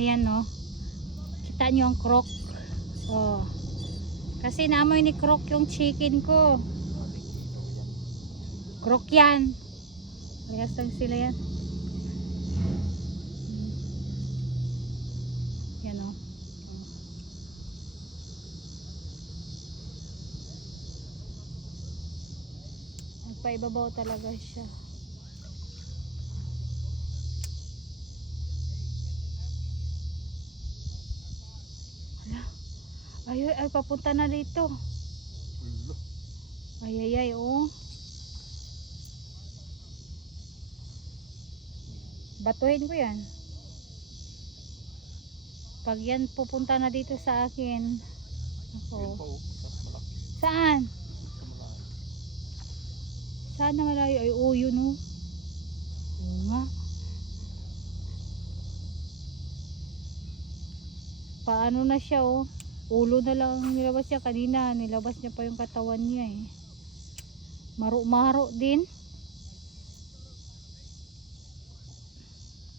Ayan no. Kita nyo ang croak. Oh. Kasi naamoy ni croak yung chicken ko. Croak yan. Parehas lang sila yan. Yan o. Nagpaibabaw talaga siya. Ay, papunta na dito. Ay, oh. Batuhin ko yan. Pag yan pupunta na dito sa akin. Ako. Saan? Saan na malayo? Ay, oh, yun oh. Oo nga. Paano na siya oh. Ulo na lang nilabas niya kanina. Nilabas niya pa yung katawan niya eh. Maro-maro din.